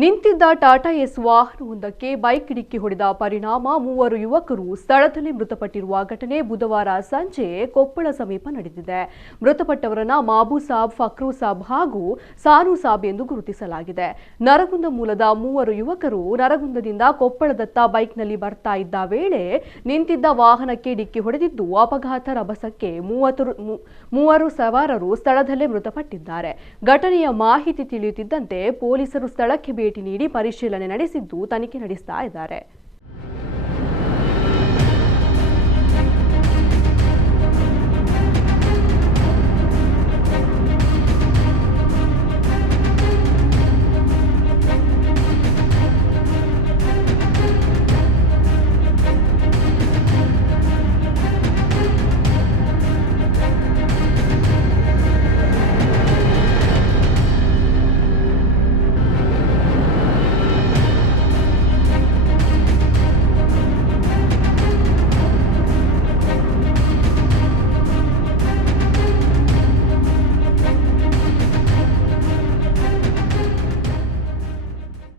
ನಿಂತಿದ್ದ Tata S ವಾಹನವೊಂದಕ್ಕೆ bike ಡಿಕ್ಕಿ ಹೊಡೆದ ಪರಿಣಾಮ ಮೂವರು ಯುವಕರು ಸ್ಥಳದಲ್ಲಿ ಮೃತಪಟ್ಟಿರುವ ಘಟನೆ ಬುಧವಾರ ಸಂಜೆ ಕೊಪ್ಪಳ ಸಮೀಪ ನಡೆದಿದೆ. ಮೃತಪಟ್ಟವರನ್ನ ಮಾಬು ಸಾಬ್, ಫಕ್ರೂ ಸಾಬ್ ಹಾಗೂ ಸಾನು ಸಾಬ್ ಎಂದು ಗುರುತಿಸಲಾಗಿದೆ. ನರಗುಂದ ಮೂಲದ ಮೂವರು ಯುವಕರು ನರಗುಂದದಿಂದ ಕೊಪ್ಪಳದತ್ತ ಬೈಕ್ನಲ್ಲಿ ಬರ್ತಾ ಇದ್ದ ವೇಳೆ ನಿಂತಿದ್ದ ವಾಹನಕ್ಕೆ ಡಿಕ್ಕಿ ಹೊಡೆದಿದ್ದು ಅಪಘಾತ ರಭಸಕ್ಕೆ ಮೂವರು ಸವಾರರು ಸ್ಥಳದಲ್ಲೇ ಮೃತಪಟ್ಟಿದ್ದಾರೆ. ಘಟನೆಯ ಮಾಹಿತಿ ತಿಳಿಯುತ್ತಿದ್ದಂತೆ ಪೊಲೀಸರು ಸ್ಥಳಕ್ಕೆ ಭೇಟಿ ನೀಡಿ ಪರಿಶೀಲನೆ ನಡೆಸಿದ್ದು ತನಿಖೆ ನಡೆಸ್ತಾ ಇದ್ದಾರೆ.